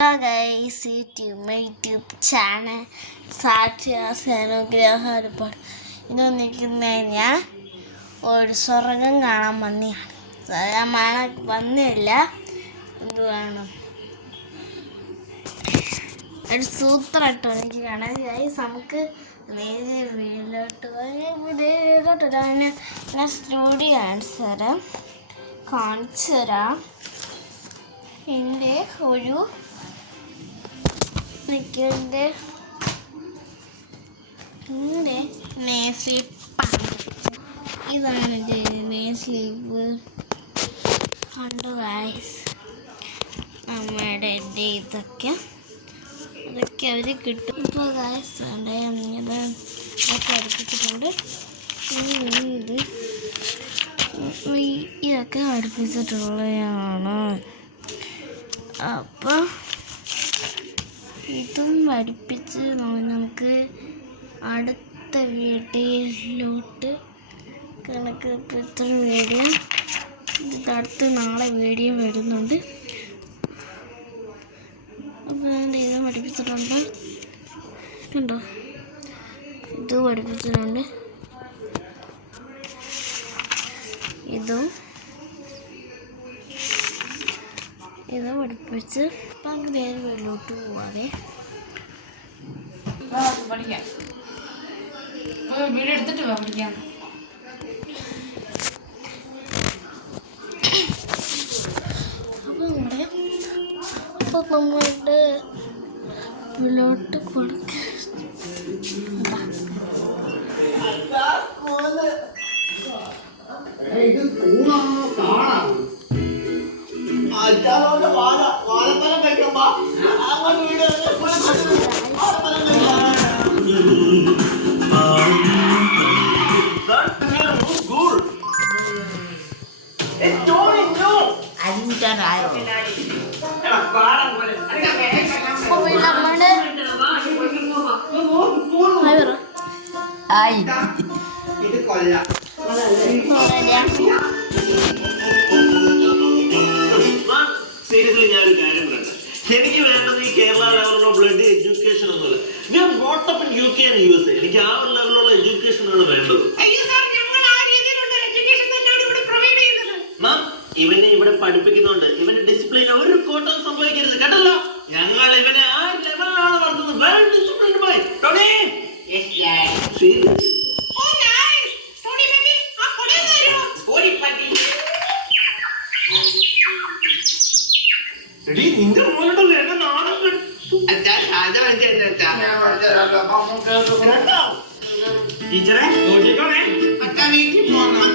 Guys, my YouTube channel സാക്ഷിയാസ് അനുഗ്രഹം ഒരുപാട് ഇത് നിൽക്കുന്നത് ഞാൻ ഒരു സ്വർഗം കാണാൻ വന്നില്ല എന്ത് വേണം ഒരു സൂത്രട്ടോ എനിക്ക് കാണാൻ ഗൈസ് നമുക്ക് നേരെ വീട്ടിലോട്ട് ഞാൻ സ്റ്റുഡിയോ കാണിച്ചു തരാം എൻ്റെ ഒരു നിൽക്കുന്നത് ഇങ്ങനെ നെയ്സ്ലീവ് ഇതാണ് എൻ്റെ നെയ്സ്ലീവ് കണ്ടു ഗൈസ് നമ്മുടെ ഇതൊക്കെ അവർ കിട്ടും ഇപ്പോൾ ഗൈസ് ഇതൊക്കെ അടുപ്പിച്ചിട്ടുണ്ട് ഇതൊക്കെ അടുപ്പിച്ചിട്ടുള്ളതാണ് അപ്പോൾ ഇതും പഠിപ്പിച്ച് നമുക്ക് അടുത്ത വീഡിയോയിലോട്ട് കണക്ക് ഇത്ര വീഡിയോ അടുത്ത് നാളെ വീഡിയോ വരുന്നുണ്ട്. അപ്പോൾ ഇത് പഠിപ്പിച്ചിട്ടുണ്ട് കണ്ടോ ഇത് പഠിപ്പിച്ചിട്ടുണ്ട് ഇത് പഠിപ്പിച്ച് നമുക്ക് നേരെ വെള്ളോട്ട് പോവാതെ പഠിക്കാം വീഡിയോ എടുത്തിട്ട് പഠിക്കാം. അപ്പോൾ നമ്മുടെ വെള്ളോട്ട് കൊടുക്കുക സീരിയസ്ലി ഞാനൊരു കാര്യം പറയട്ടെ, എനിക്ക് വേണ്ടത് ഈ കേരള ലെവലിലുള്ള ബ്ലഡ് എഡ്യൂക്കേഷൻ ഒന്നുമില്ല. ഞാൻ brought up in UK and USA. എനിക്ക് ആ ഒരു ലെവലിലുള്ള എഡ്യൂക്കേഷൻ ആണ് വേണ്ടത്. മാം, ഇവനെ ഇവിടെ പഠിപ്പിക്കുന്നുണ്ട്. ഇവന് ഡിസിപ്ലിൻ ഒരു കോട്ടം സംഭവിക്കരുത് കേട്ടല്ലോ. ഞങ്ങൾ ഇവനെ ആ ലെവലിലാണ് വളർത്തുന്നത്. Well disciplined boy. Tony serious നിന്റെ മോനുണ്ടല്ലോ എന്നെ നാണം ടീച്ചറെ നോക്കിക്കോണേ വീട്ടിൽ പോകണം.